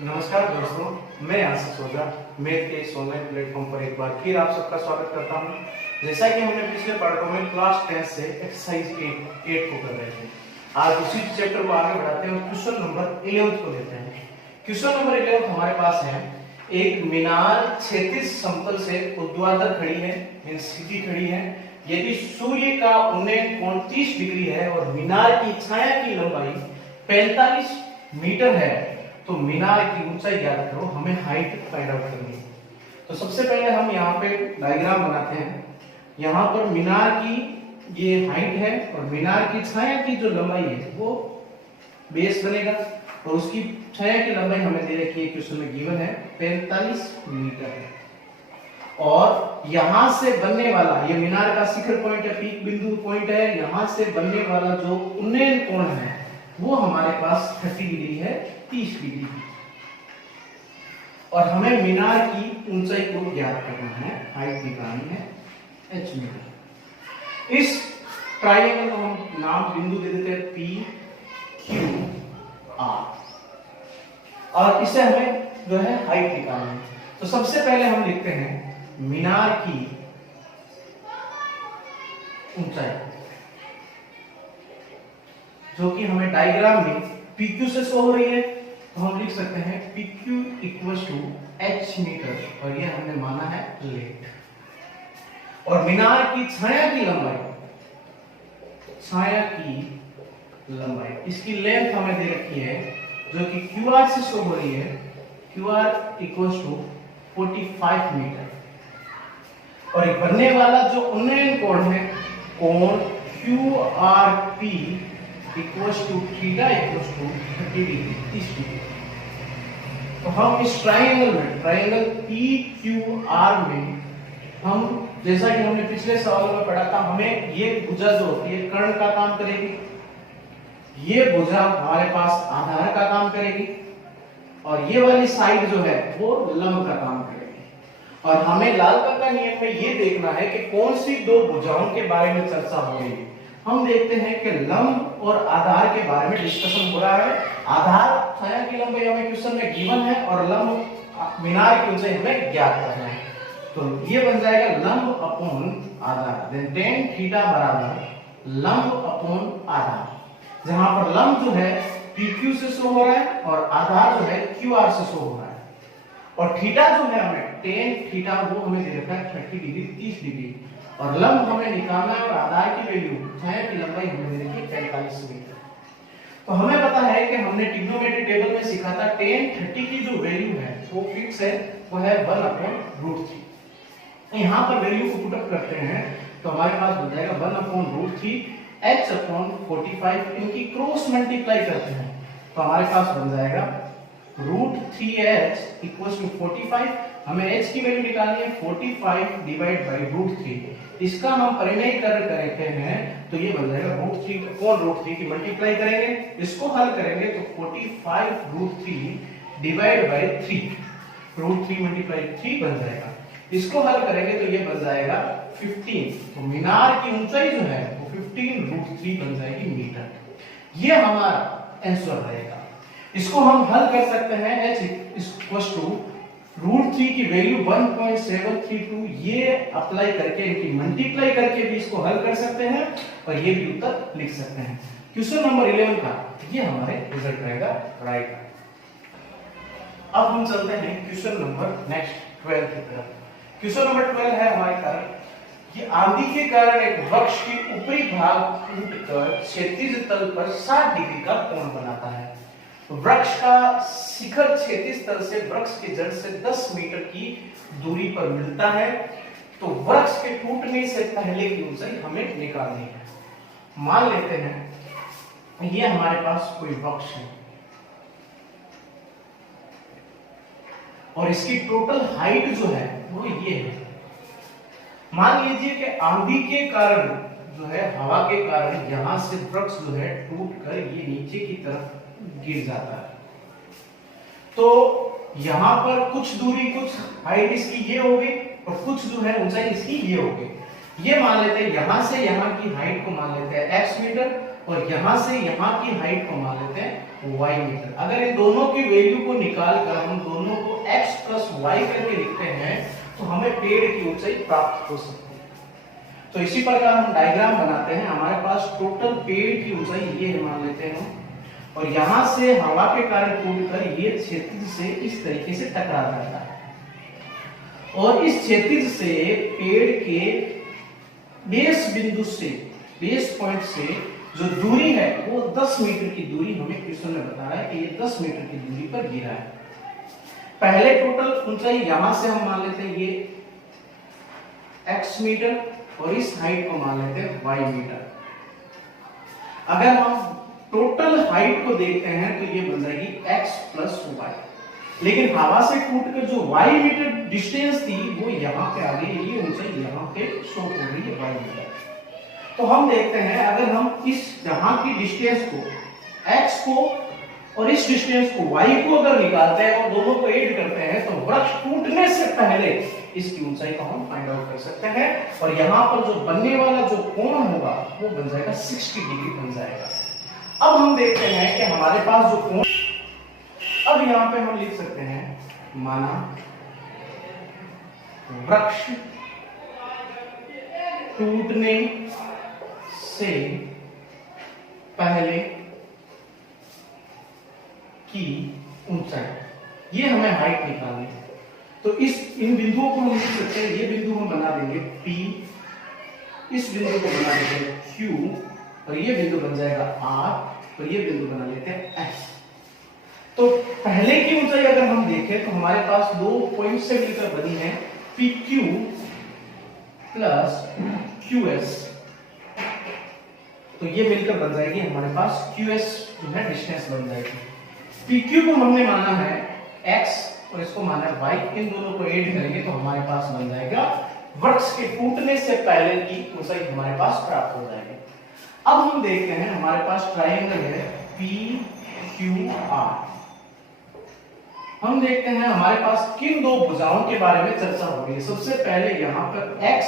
नमस्कार दोस्तों, मैं आशीष ओझा मैथ के इस ऑनलाइन प्लेटफॉर्म पर एक बार फिर आप सबका स्वागत करता हूं। जैसा कि हमने पिछले पार्टों में क्लास 10 से एक्सरसाइज 8 को कर रहे थे, आज उसी चैप्टर को आगे बढ़ाते हैं और क्वेश्चन नंबर 11 को लेते हैं। क्वेश्चन नंबर 11 हमारे पास है, एक मीनार क्षैतिज समतल से ऊर्ध्वाधर खड़ी है, मींस सीधी खड़ी है। यदि सूर्य का उन्नयन कोण 30 डिग्री है और मीनार की छाया की लंबाई 45 मीटर है, तो मीनार की ऊंचाई ज्ञात करो, हमें हाइट फाइंड आउट करनी है। तो सबसे पहले हम यहाँ पे डायग्राम बनाते हैं। यहाँ पर मीनार की ये हाइट है और मीनार की छाया की जो लंबाई है वो बेस बनेगा और उसकी छाया की लंबाई हमें दे रखी है, क्वेश्चन में गिवन है 45 मीटर है। और यहां से बनने वाला ये मीनार का शिखर पॉइंट है, पीक बिंदु पॉइंट है, यहां से बनने वाला जो उन्नयन कोण है वो हमारे पास 30 डिग्री है, 30 डिग्री। और हमें मीनार की ऊंचाई को ज्ञात करना है, हाइट निकालनी है h मीटर। इस ट्रायंगल को हम नाम बिंदु दे देते हैं P Q R और इसे हमें जो है हाइट निकालनी है। तो सबसे पहले हम लिखते हैं मीनार की ऊंचाई, जो कि हमें डायग्राम में PQ से शो हो रही है। तो हम लिख सकते हैं PQ equals to h metre और ये हमने माना है लेट। और मीनार की छाया की लंबाई इसकी लेंथ हमें दे रखी है, जो कि QR से शो हो रही है, QR इक्वल्स टू 45 मीटर। और एक बनने वाला जो उन्नयन कोण है, कोण QRP equals to theta equals to 30 degree, 30 degree. तो हम इस ट्रायंगल PQR में हम, जैसा कि हमने पिछले सवाल में पढ़ा था, हमें ये भुजा जो होती है कर्ण का काम करेगी, ये भुजा हमारे पास आधार का काम करेगी और ये वाली साइड जो है वो लंब का काम करेगी। और हमें लालका का नियम में ये देखना है कि कौन सी दो भुजाओं के बारे में चर्चा हो रही है। हम देखते हैं कि लंब और आधार के बारे में डिस्कशन हो रहा है। आधार छाया की लंबाई हमें क्वेश्चन में गिवन है और लंब मीनार की ऊंचाई हमें ज्ञात करना है। तो ये बन जाएगा लंब अपॉन आधार, देन tan थीटा बराबर लंब अपॉन आधार, जहां पर लंब जो है PQ से शो हो रहा है और आधार जो है QR से शो हो रहा है। और थीटा जो है हमें tan थीटा वो हमें दे रखा है 30 डिग्री, 30 डिग्री। और लंब हमें निकालना है और आधार की वैल्यू, छाया की लंबाई हमें दे रखी है 45 मीटर। तो हमें पता है कि हमने ट्रिग्नोमेट्री टेबल में सीखा था tan 30 की जो वैल्यू है वो फिक्स है, वो है 1/√3। यहाँ पर वैल्यू को पुट अप करते हैं तो हमारे पास हो जाएगा 1/√3 h/45। इनकी क्रॉस मल्टीप्लाई करते हैं तो हमारे पास बन जाएगा √3h इक्वल्स टू 45। हमें h की वैल्यू निकालनी है 45 डिवाइड बाय √3। इसका हम परिमेय करते हैं तो ये बन जाएगा √3 कोण √3 की मल्टीप्लाई करेंगे, इसको हल करेंगे तो 45√3 डिवाइड बाय 3, √3 मल्टीप्लाई 3 बन जाएगा। इसको हल करेंगे तो ये बन जाएगा 15। तो मीनार की ऊंचाई जो है वो 15√3 बन जाएगी मीटर। ये हमारा आंसर रहेगा। इसको हम हल कर सकते हैं h इक्वल्स टू √3 की वैल्यू 1.732, ये अप्लाई करके इनकी मल्टीप्लाई करके भी इसको हल कर सकते हैं और ये भी उत्तर लिख सकते हैं। क्वेश्चन नंबर 11 का ये हमारे रिजल्ट रहेगा राइट। अब हम चलते हैं क्वेश्चन नंबर नेक्स्ट 12 की तरफ। क्वेश्चन नंबर 12 है हमारे कारण कि आंधी के कारण एक वृक्ष की ऊपरी भाग टूटकर क्षैतिज तल पर 60 डिग्री का कोण बनाता है। वृक्ष का शिखर क्षैतिज तल से वृक्ष के जड़ से 10 मीटर की दूरी पर मिलता है। तो वृक्ष के टूटने से पहले की ऊंचाई हमें निकालनी है। मान लेते हैं ये हमारे पास कोई वृक्ष है और इसकी टोटल हाइट जो है वो ये है। मान लीजिए कि आंधी के कारण जो है, हवा के कारण यहां से वृक्ष जो है टूट कर ये नीचे की तरफ गिर जाता है। तो यहां पर कुछ दूरी, कुछ हाइट इसकी ये हो गई और कुछ जो है ऊंचाई इसकी ये हो गई। ये मान लेते हैं यहां से यहां की हाइट को मान लेते हैं x मीटर और यहां से यहां की हाइट को मान लेते हैं y मीटर। अगर इन दोनों की वैल्यू को निकाल कर हम दोनों को x प्लस वाई करके लिखते हैं तो हमें पेड़ की ऊंचाई प्राप्त हो सकती है। तो इसी प्रकार हम डायग्राम बनाते हैं। हमारे पास टोटल पेड़ की ऊंचाई ये मान लेते हैं और यहां से हवा के कारण कूदकर ये क्षैतिज से इस तरीके से टकरा जाता है और इस क्षैतिज से पेड़ के बेस बिंदु से, बेस पॉइंट से जो दूरी है वो 10 मीटर की दूरी हमें क्वेश्चन में बताया कि ये 10 मीटर की दूरी पर गिरा है। पहले टोटल ऊंचाई यहां से हम मान लेते हैं ये x मीटर और इस हाइट को मान लेते हैं y मीटर। अगर हम टोटल हाइट को देखते हैं तो ये बन जाएगी x प्लस वाई, लेकिन हवा से कूदकर जो y मीटर डिस्टेंस थी वो यहाँ पे आ गई, ये ऊंचाई यहाँ पे शो हो रही है y मीटर। तो हम देखते हैं अगर हम इस यहाँ की डिस्टेंस को x को और इस डिस्टेंस को y को अगर निकालते हैं और दोनों को ऐड करते हैं तो वृक्ष टूटने से पहले इसकी ऊंचाई को हम फाइंड आउट कर सकते हैं और यहाँ पर जो बनने वाला जो कोण होगा वो बन जाएगा 60 डिग्री बन जाएगा। अब हम देखते हैं कि हमारे पास जो कोण, अब यहां पे हम लिख सकते हैं माना वृक्ष टूटने से पहले की ऊंचाई, ये हमें हाइट निकालनी है। तो इन बिंदुओं को हम लिख सकते हैं, ये बिंदु हम बना देंगे P, इस बिंदु को बना देंगे Q और ये बिंदु बन जाएगा R और ये बिंदु बना लेते हैं S। तो पहले की ऊंचाई अगर हम देखें तो हमारे पास दो पॉइंट से मिलकर बनी है PQ प्लस QS, तो ये मिलकर बन जाएगी हमारे पास QS जो है डिस्टेंस बन जाएगी। PQ को हमने माना है X और इसको माना है Y, इन दोनों को ऐड करेंगे तो हमारे पास बन जाएगा वृक्ष के टूटने से पहले की ऊंचाई हमारे पास प्राप्त हो जाएगी। अब हम देखते हैं हमारे पास ट्रायंगल है PQR। हम देखते हैं हमारे पास किन दो भुजाओं के बारे में चर्चा हो रही है। सबसे पहले यहाँ पर x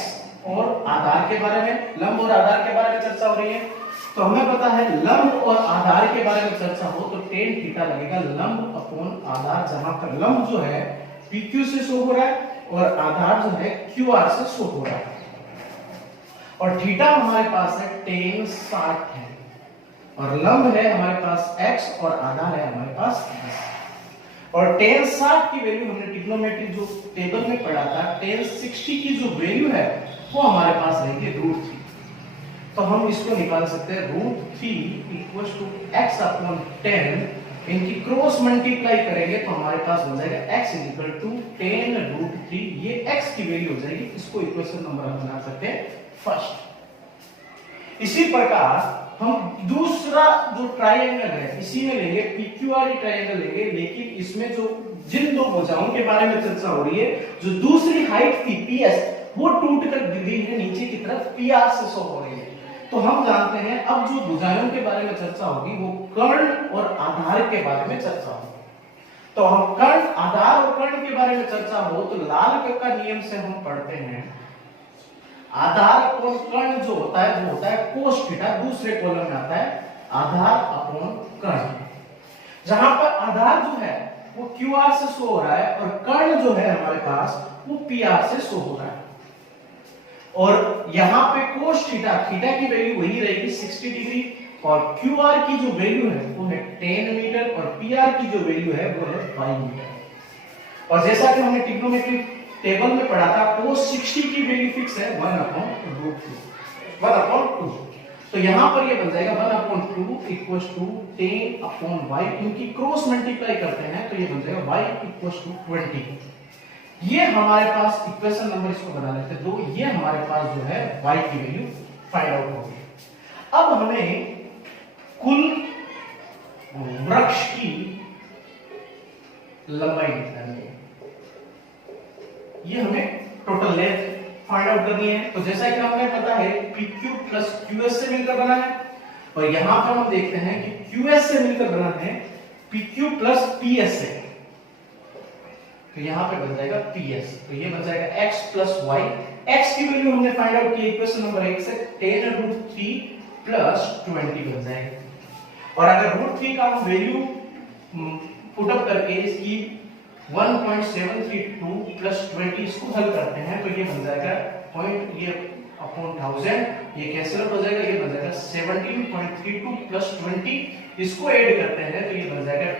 और आधार के बारे में, लंब और आधार के बारे में चर्चा हो रही है। तो हमें पता है लंब और आधार के बारे में चर्चा हो तो tan थीटा लगेगा लंब अपॉन आधार, जहां पर लंब जो है PQ से शो हो रहा है और आधार जो है QR से शो हो रहा है। और थीटा हमारे पास है tan 60 है और लंब है हमारे पास x और आधार है हमारे पास 10। और tan 60 की वैल्यू हमने ट्रिग्नोमेट्री जो टेबल में पढ़ा था, tan 60 की जो वैल्यू है वो हमारे पास रहेगी √3। तो हम इसको निकाल सकते हैं √3 = x अपॉन 10, इनकी क्रॉस मल्टीप्लाई करेंगे तो हमारे पास हो जाएगा x = 10√3। ये x की वैल्यू हो जाएगी, इसको इक्वेशन नंबर हम बना सकते हैं फर्स्ट। इसी प्रकार हम दूसरा जो ट्रायंगल है इसी में लेंगे, PQR ट्रायंगल लेंगे, लेकिन इसमें जो जिन दो भुजाओं के बारे में चर्चा हो रही है, जो दूसरी हाइट थी PS वो टूट कर गिर गई है नीचे की तरफ, PR से शो हो रही है। तो हम जानते हैं अब जो भुजाओं के बारे में चर्चा होगी वो कर्ण और आधार के बारे में चर्चा होगी। तो हम कर्ण, आधार और कर्ण के बारे में चर्चा हो तो लाल का नियम से हम पढ़ते हैं आधार अपॉन कर्ण जो होता है वो होता है कोस थीटा, दूसरे कॉलम में आता है आधार अपॉन कर्ण। जहां पर आधार जो है वो QR से शो हो रहा है और कर्ण जो है हमारे पास वो PR से शो हो रहा है। और यहाँ पे कोस थीटा, थीटा की वैल्यू वही रहेगी 60 डिग्री और QR की जो वैल्यू है वो है 10 मीटर और PR की जो वैल्यू है वो है 5 मीटर। और जैसा कि हमने ट्रिग्नोमेट्री टेबल में पढ़ा था cos 60 की वैल्यू फिक्स है 1/2। तो यहाँ पर ये बन जाएगा 1/2 = 10/y, इनकी क्रॉस मल्टीप्लाई करते हैं तो ये बन जाएगा y = 20। ये हमारे पास इक्वेशन नंबर इसको बना लेते हैं 2, ये हमारे पास जो है y की वैल्यू फाइंड आउट होगी। अब हमें कुल वृक्ष की लंबाई निकालनी है, ये हमें टोटल लेंथ फाइंड आउट करनी है। तो जैसा कि हमें पता है PQ प्लस QS से मिलकर बना है और यहां पर हम देखते हैं कि QS से मिलकर बना है PQ प्लस PS से, तो यहां पे बन जाएगा PS। तो ये बन जाएगा x प्लस y, x की वैल्यू हमने फाइंड आउट की इक्वेशन नंबर 1 से 10√3 प्लस 20 बन जाएगा। और अगर √3 का हम वैल्यू पुटअप करके इसकी 1.732 प्लस 20 इसको हल करते हैं तो ये बन जाएगा पॉइंट, ये अपॉन 1000 ये कैंसिल आउट हो जाएगा, ये बन जाएगा 17.32 प्लस 20 इसको ऐड करते हैं तो ये बन जाएगा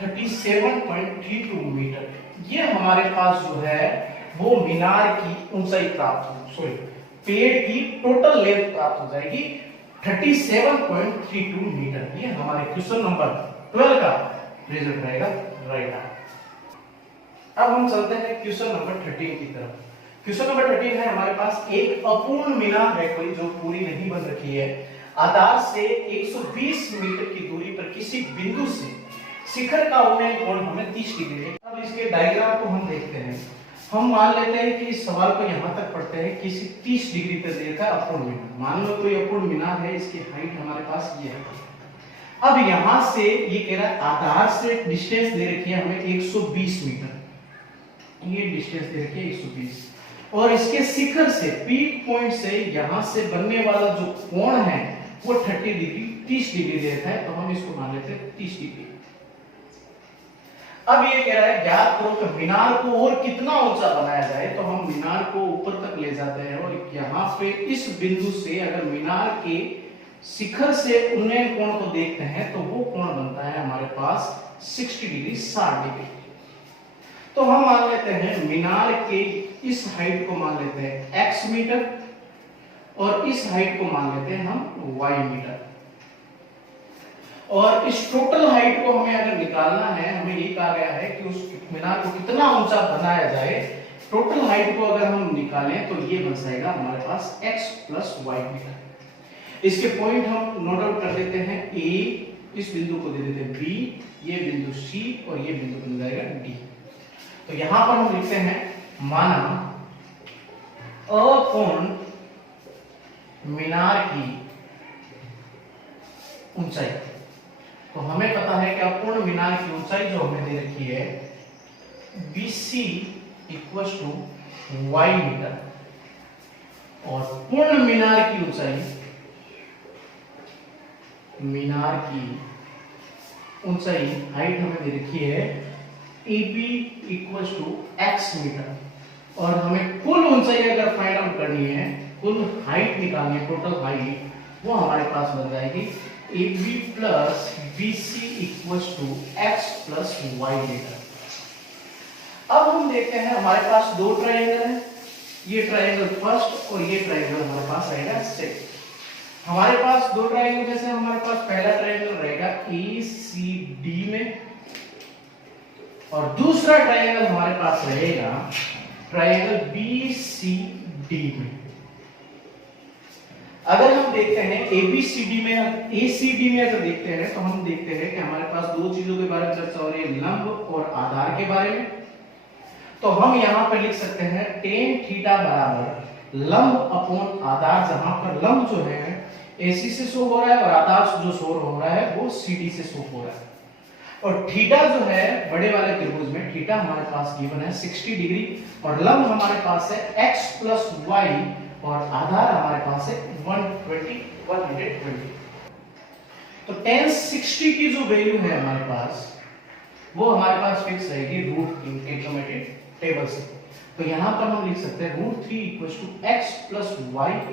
37.32 मीटर। ये हमारे पास जो है वो मीनार की ऊंचाई प्राप्त हो, सॉरी पेड़ की टोटल लेंथ प्राप्त हो जाएगी 37.32 मीटर। ये हमारे क्वेश्चन नंबर 12 का रिजल्ट रहेगा राइट। अब हम चलते हैं क्वेश्चन नंबर 13 की तरफ। क्वेश्चन नंबर 13 है हमारे पास एक अपूर्ण मीनार है कोई जो पूरी नहीं बन रखी है, आधार से 120 मीटर की दूरी पर किसी बिंदु से शिखर का उन्नयन कोण हमें 30 डिग्री है। अब इसके डायग्राम को हम देखते हैं। हम मान लेते हैं कि इस सवाल को यहां तक पढ़ते हैं कि इसे 30 डिग्री पर दिया था अपूर्ण मीनार। मान लो कोई अपूर्ण मीनार है, इसकी हाइट हमारे पास ये है। अब यहां से ये कह रहा है आधार से डिस्टेंस दे रखी है हमें 120 मीटर, ये डिस्टेंस दे रखी है 120, और इसके शिखर से पीक पॉइंट से यहां से बनने वाला जो कोण है वो 30 डिग्री दे रखा है, तो हम इसको मान लेते हैं 30 डिग्री। अब ये कह रहा है ज्ञात करो कि मीनार को और कितना ऊंचा बनाया जाए, तो हम मीनार को ऊपर तक ले जाते हैं और यहाँ पे इस बिंदु से अगर मीनार के शिखर से उन्नयन कोण को देखते हैं तो वो कोण बनता है हमारे पास 60 डिग्री 60 डिग्री। तो हम मान लेते हैं मीनार के इस हाइट को मान लेते हैं x मीटर और इस हाइट को मान लेते हैं हम y मीटर, और इस टोटल हाइट को हमें अगर निकालना है, हमें ये कहा गया है कि उस मीनार को कितना ऊंचा बनाया जाए, टोटल हाइट को अगर हम निकालें तो ये बन जाएगा हमारे पास x प्लस y मीटर। इसके पॉइंट हम नोट आउट कर देते हैं, A इस बिंदु को दे देते हैं B, ये बिंदु C और ये बिंदु बन जाएगा D। तो यहां पर हम लिखते हैं माना अपूर्ण मीनार की ऊंचाई, तो हमें पता है कि अपूर्ण मीनार की ऊंचाई जो हमें दे रखी है BC = y मीटर, और पूर्ण मीनार की ऊंचाई, मीनार की ऊंचाई हाइट हमें दे रखी है AB = x मीटर, और हमें कुल ऊंचाई अगर फाइंड आउट करनी है, कुल हाइट निकालनी है, टोटल हाइट, वो हमारे पास बन जाएगी AB + BC = x + y metre. अब हम देखते हैं हमारे पास दो ट्रायंगल है, ये ट्रायंगल फर्स्ट और ये ट्रायंगल हमारे पास आएगा सेकंड। हमारे पास दो ट्रायंगल जैसे हमारे पास पहला ट्रायंगल रहेगा ACD में, और दूसरा ट्रायंगल हमारे पास रहेगा ट्रायंगल BCD में। अगर हम देखते हैं ABCD में, ACD में अगर देखते हैं तो हम देखते हैं कि हमारे पास दो चीजों के बारे में चर्चा हो रही है, लंब और आधार के बारे में। तो हम यहां पर लिख सकते हैं tan थीटा बराबर लंब अपॉन आधार, जहां पर लंब जो है AC से शो हो रहा है और आधार जो शो हो रहा है वो CD से शो हो रहा है, और थीटा जो है बड़े वाले त्रिभुज में थीटा हमारे पास गिवन है 60 डिग्री, और लंब हमारे पास है x + y, और आधार हमारे पास है 120। तो tan 60 की जो वैल्यू है हमारे पास वो हमारे पास फिक्स रहेगी √3 ट्रिग्नोमेट्रिक टेबल से। तो यहां पर हम लिख सकते हैं √3 = x + y =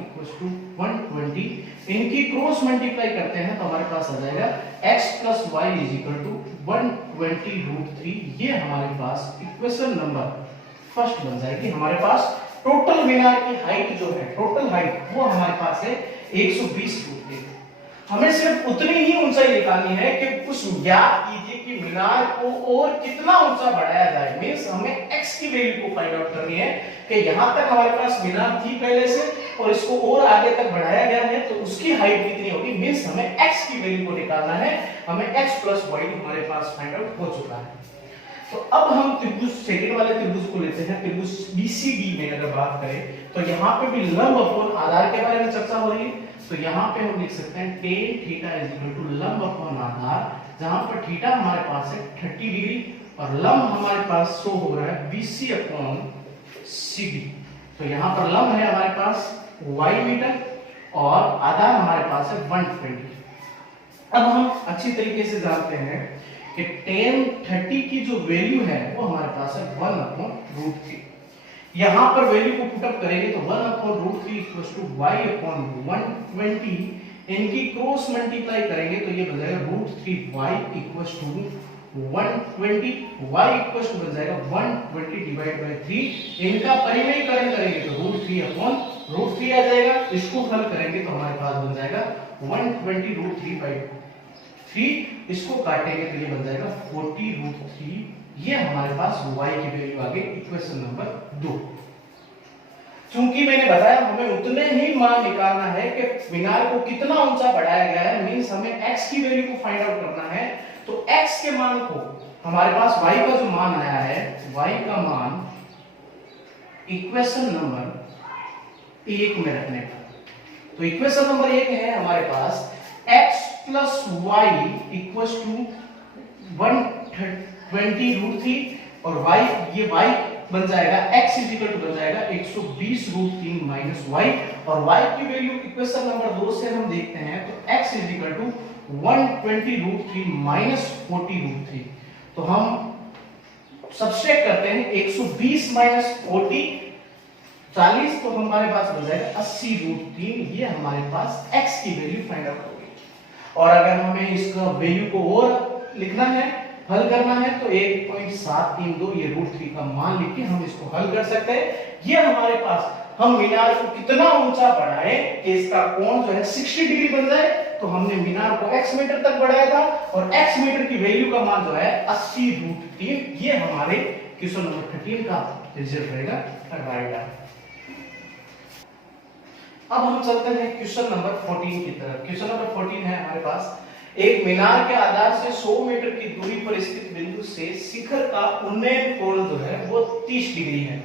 120, इनकी क्रॉस मल्टीप्लाई करते हैं तो हमारे पास आ जाएगा x + y = 120 √3। ये हमारे पास इक्वेशन नंबर फर्स्ट बन जाएगी। हमारे पास टोटल मीनार की हाइट जो है, टोटल हाइट वो हमारे पास है 120 फुट। हमें सिर्फ उतनी ही ऊंचाई निकालनी है कि कुछ ज्ञात कीजिए कि मीनार को और कितना ऊंचा बढ़ाया जाए, मींस हमें x की वैल्यू को फाइंड आउट करनी है कि यहां तक हमारे पास मीनार थी पहले से और इसको और आगे तक बढ़ाया गया है तो उसकी हाइट कितनी होगी, मींस हमें x की वैल्यू को निकालना है। हमें x + y हमारे पास फाइंड आउट हो चुका है। तो अब हम त्रिभुज सेकंड वाले त्रिभुज को लेते हैं। त्रिभुज BCD में अगर बात करें तो यहाँ पे भी लंब अपॉन आधार के बारे में चर्चा हो रही है। तो यहाँ पे हम लिख सकते हैं tan थीटा = लंब अपॉन आधार, जहां पर थीटा हमारे पास है 30 डिग्री और लंब हमारे पास शो हो रहा है BC/CD। तो यहाँ पर लंब है हमारे पास y मीटर और आधार हमारे पास है 120। अब हम अच्छी तरीके से जानते हैं कि tan 30 की जो वैल्यू है वो हमारे पास है 1/√3। यहां पर वैल्यू को पुटअप करेंगे तो 1/√3 इक्वल्स टू y/120, इनकी क्रॉस मल्टीप्लाई करेंगे तो ये बन जाएगा √3y equals to 120, y equals to बन जाएगा 120 डिवाइड बाय 3, इनका परिमेयकरण करेंगे तो √3/√3 आ जाएगा। इसको हल करेंगे तो हमारे पास बन जाएगा 120√3/3, इसको काटेंगे तो ये बन जाएगा 40√3। ये हमारे पास y की वैल्यू आ गई इक्वेशन नंबर 2। चूंकि मैंने बताया हमें उतने ही मान निकालना है कि मीनार को कितना ऊंचा बढ़ाया गया है, मींस हमें x की वैल्यू को फाइंड आउट करना है। तो x के मान को हमारे पास y का जो मान आया है, y का मान इक्वेशन नंबर 1 में रखने का। तो इक्वेशन नंबर 1 है हमारे पास x plus y equals to 120√3 और y, ये y बन जाएगा x इज इक्वल टू बन जाएगा 120√3 माइनस y, और y की वैल्यू इक्वेशन नंबर 2 से हम देखते हैं तो x is equal to 120√3 minus 40√3। तो हम सब्सट्रैक्ट करते हैं 120 माइनस 40 तो हमारे पास बन जाएगा 80√3। ये हमारे पास x की वैल्यू फाइंड आउट हो गई। और अगर हमें इसका वैल्यू को और लिखना है, हल करना है, तो 1.732 ये √3 का मान लिख के हम इसको हल कर सकते हैं। ये हमारे पास हम मीनार को कितना ऊंचा बढ़ाए कि इसका कोण जो है 60 डिग्री बन जाए, तो हमने मीनार को x मीटर तक बढ़ाया था और x मीटर की वैल्यू का मान जो है 80√3। ये हमारे क्वेश्चन नंबर 13 का रिजल्ट रहेगा राइट। अब हम चलते हैं क्वेश्चन नंबर 14 की तरफ। क्वेश्चन नंबर 14 है हमारे पास, एक मीनार के आधार से 100 मीटर की दूरी पर स्थित बिंदु से शिखर का उन्नयन कोण जो है वो 30 डिग्री है।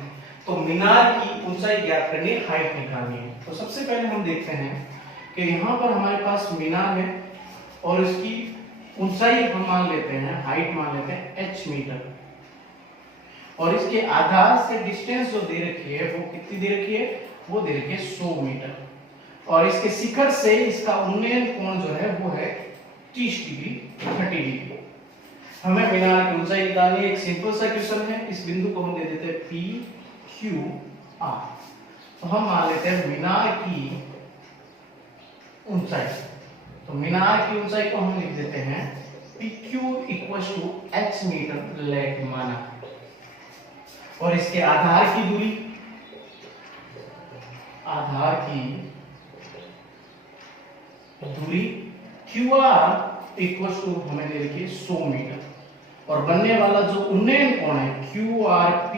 तो मीनार की ऊंचाई ज्ञात करनी है, हाइट निकालनी है। तो सबसे पहले हम देखते हैं कि यहाँ पर हमारे पास मीनार है और इसकी ऊंचाई हम मान लेते हैं, हाइट मान लेते हैं h मीटर, और इसके आधार से डिस्टेंस जो दे रखी है वो कितनी दे रखी है, वो दे रखी है 100 मीटर, और इसके शिखर से इसका उन्नयन कोण जो है वो है 30 डिग्री 30 डिग्री। हमें मीनार की ऊंचाई निकालनी है। एक सिंपल सा क्वेश्चन है, इस बिंदु को हम दे देते हैं P Q R। तो हम मान लेते हैं मीनार की ऊंचाई, तो मीनार की ऊंचाई को हम लिख देते हैं PQ equals to h metre let माना, और इसके आधार की दूरी, आधार की दूरी QR इक्वल्स टू हमें दे रखी है 100 मीटर, और बनने वाला जो उन्नयन कोण है QRP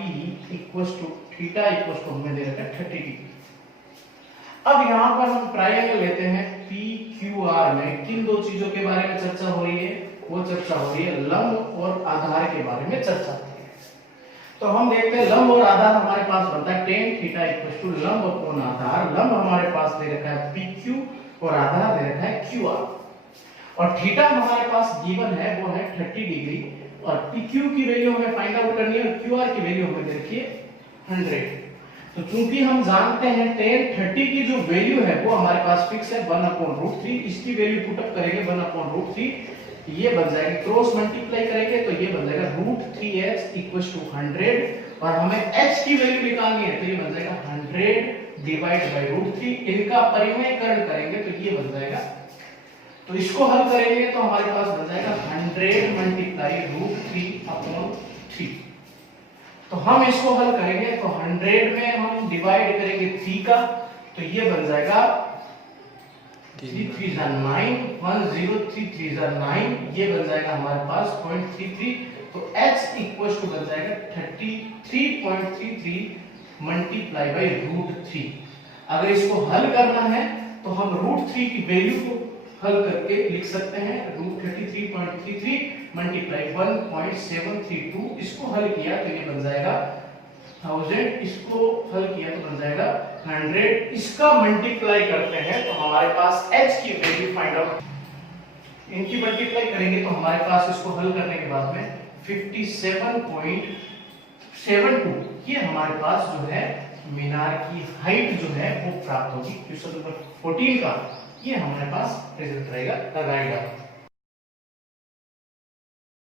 equals to theta equals to हमें दे रखा है 30 डिग्री। अब यहाँ पर हम ट्रायंगल लेते हैं PQR में किन दो चीजों के बारे में चर्चा हो रही है, वो चर्चा हो रही है लंब और आधार के बारे में चर्चा हो रही है। तो हम देखते हैं लंब और आधार हमारे पास बनता है tan थीटा इक्वल्स टू लंब अपॉन आधार। लंब हमारे पास दे रखा है PQ और आधार दे रखा है QR, और थीटा हमारे पास गिवन है वो है 30 डिग्री, और PQ की वैल्यू हमें फाइंड आउट करनी है और QR की वैल्यू हमें दे रखी है 100। तो चूंकि हम जानते हैं tan 30 की जो वैल्यू है वो हमारे पास फिक्स है 1/√3, इसकी वैल्यू पुट अप करेंगे 1/√3, ये बन जाएगी, क्रॉस मल्टीप्लाई करेंगे तो ये बन जाएगा √3h इक्वल्स टू 100, और हमें h की वैल्यू निकालनी है तो ये बन जाएगा 100 डिवाइड बाय √3, इनका परिमेयकरण करेंगे तो ये बन जाएगा, तो इसको हल करेंगे तो हमारे पास बन जाएगा 100 मल्टीप्लाई √3/3। तो हम इसको हल करेंगे तो 100 में हम डिवाइड करेंगे 3 का, तो ये बन जाएगा 3 3 9, 1033 9, ये बन जाएगा हमारे पास 0.33, तो h इक्वल्स टू बन जाएगा 33.33 मल्टीप्लाई बाय √3। अगर इसको हल करना है तो हम √3 की वैल्यू को हल करके लिख सकते हैं, √33.33 मल्टीप्लाई 1.732, इसको हल किया तो ये बन जाएगा 1000, इसको हल किया तो बन जाएगा 100, इसका मल्टीप्लाई करते हैं तो हमारे पास h की वैल्यू फाइंड आउट, इनकी मल्टीप्लाई करेंगे तो हमारे पास इसको हल करने के बाद में 57.72, ये हमारे पास जो है मीनार की हाइट जो है वो प्राप्त होगी। क्वेश्चन नंबर 14 का ये हमारे पास रिजल्ट रहेगा राइट।